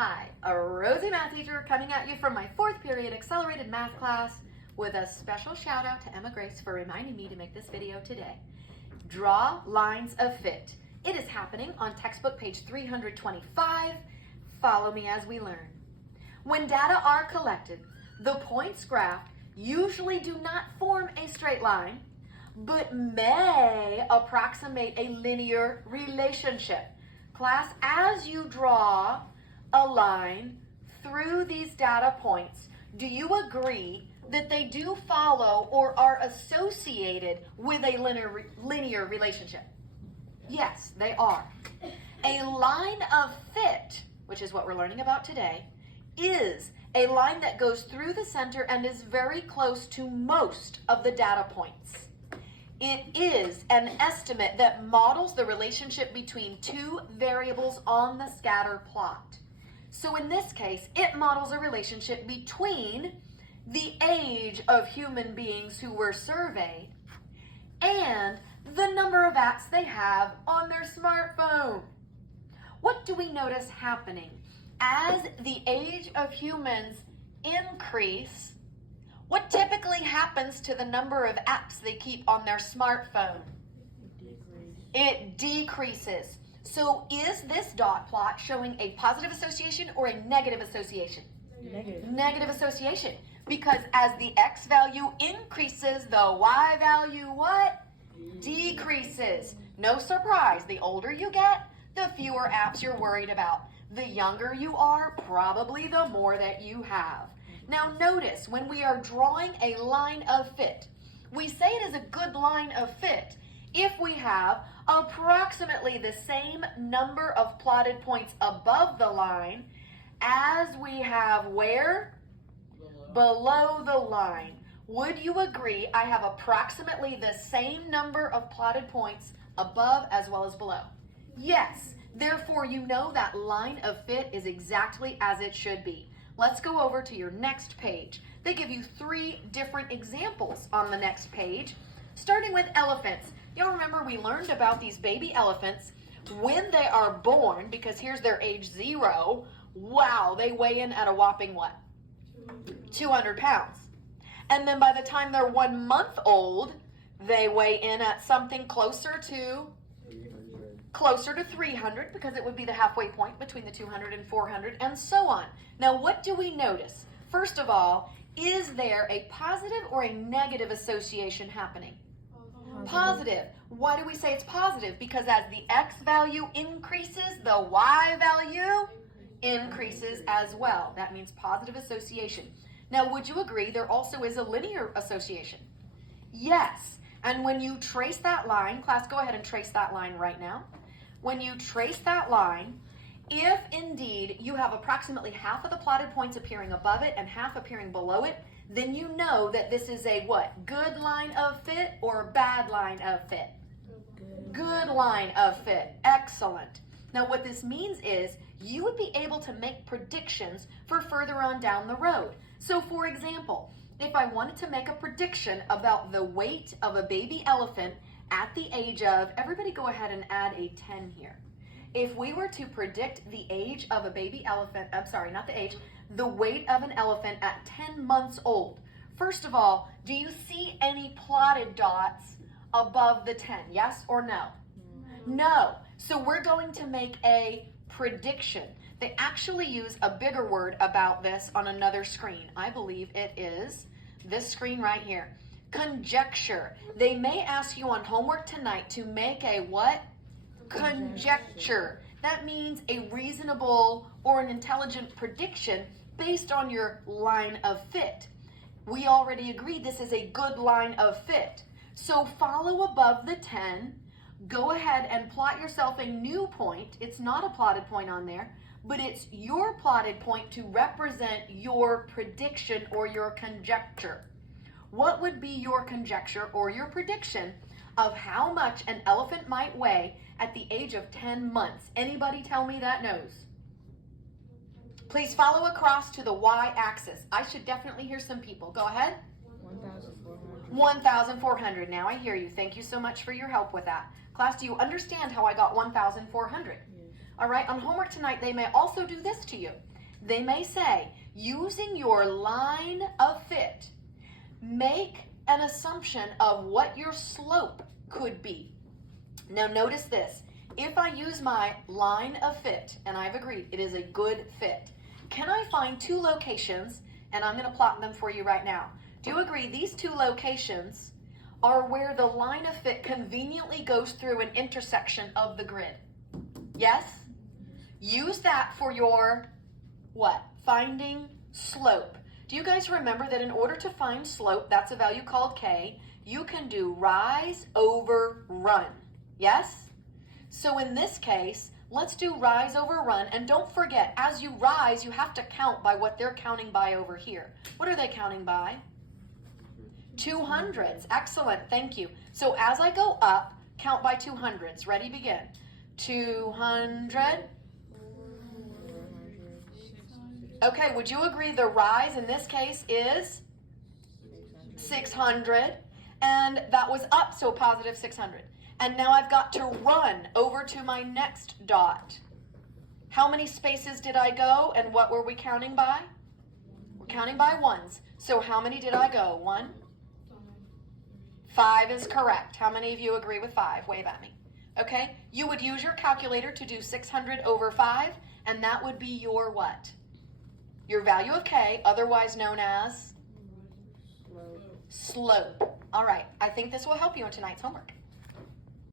Hi, a Rosie math teacher coming at you from my 4th period accelerated math class with a special shout out to Emma Grace for reminding me to make this video today. Draw lines of fit. It is happening on textbook page 325. Follow me as we learn. When data are collected, the points graphed usually do not form a straight line, but may approximate a linear relationship. Class, as you draw a line through these data points, do you agree that they do follow or are associated with a linear relationship? Yes, they are. A line of fit, which is what we're learning about today, is a line that goes through the center and is very close to most of the data points. It is an estimate that models the relationship between two variables on the scatter plot. So in this case, it models a relationship between the age of human beings who were surveyed and the number of apps they have on their smartphone. What do we notice happening? As the age of humans increase, what typically happens to the number of apps they keep on their smartphone? It decreases. So is this dot plot showing a positive association or a negative association? Negative association. Because as the X value increases, the Y value what? Decreases. No surprise. The older you get, the fewer apps you're worried about. The younger you are, probably the more that you have. Now notice, when we are drawing a line of fit, we say it is a good line of fit if we have approximately the same number of plotted points above the line as we have where? Below the line. Would you agree I have approximately the same number of plotted points above as well as below? Yes. Therefore, you know that line of fit is exactly as it should be. Let's go over to your next page. They give you 3 different examples on the next page, starting with elephants. You'll remember we learned about these baby elephants when they are born, because here's their age 0. Wow, they weigh in at a whopping what? 200 pounds. And then by the time they're 1 month old, they weigh in at something closer to 300, because it would be the halfway point between the 200 and 400, and so on. Now, what do we notice? First of all, is there a positive or a negative association happening? Positive. Why do we say it's positive? Because as the X value increases, the Y value increases as well. That means positive association. Now, would you agree there also is a linear association? Yes. And when you trace that line, class, go ahead and trace that line right now. When you trace that line, if indeed you have approximately half of the plotted points appearing above it and half appearing below it, then you know that this is a what? Good line of fit or bad line of fit? Good line of fit. Excellent. Now what this means is you would be able to make predictions for further on down the road. So for example, if I wanted to make a prediction about the weight of a baby elephant at the age of, everybody go ahead and add a 10 here. If we were to predict the age of a baby elephant, I'm sorry, not the age, the weight of an elephant at 10 months old. First of all, do you see any plotted dots above the 10? Yes or no? No. So we're going to make a prediction. They actually use a bigger word about this on another screen. I believe it is this screen right here. Conjecture. They may ask you on homework tonight to make a what? Conjecture. That means a reasonable or an intelligent prediction based on your line of fit. We already agreed this is a good line of fit. So follow above the 10. Go ahead and plot yourself a new point. It's not a plotted point on there, but it's your plotted point to represent your prediction or your conjecture. What would be your conjecture or your prediction of how much an elephant might weigh at the age of 10 months? Anybody tell me that knows? Please follow across to the Y-axis. I should definitely hear some people. Go ahead. 1,400. 1,400. Now I hear you. Thank you so much for your help with that. Class, do you understand how I got 1,400? All right, on homework tonight, they may also do this to you. They may say, using your line of fit, make an assumption of what your slope could be. Now notice this. If I use my line of fit, and I've agreed it is a good fit, can I find two locations, and I'm going to plot them for you right now. Do you agree these two locations are where the line of fit conveniently goes through an intersection of the grid? Yes? Use that for your, what? Finding slope. Do you guys remember that in order to find slope, that's a value called K, you can do rise over run. Yes? So in this case, let's do rise over run, and don't forget, as you rise, you have to count by what they're counting by over here. What are they counting by? 200s. Excellent, thank you. So as I go up, count by 200s. Ready, begin. 200. Okay, would you agree the rise in this case is 600? And that was up, so positive 600. And now I've got to run over to my next dot. How many spaces did I go, and what were we counting by? We're counting by ones. So how many did I go? 1? 5 is correct. How many of you agree with 5? Wave at me. Okay, you would use your calculator to do 600 over 5, and that would be your what? Your value of K, otherwise known as slope. All right, I think this will help you in tonight's homework.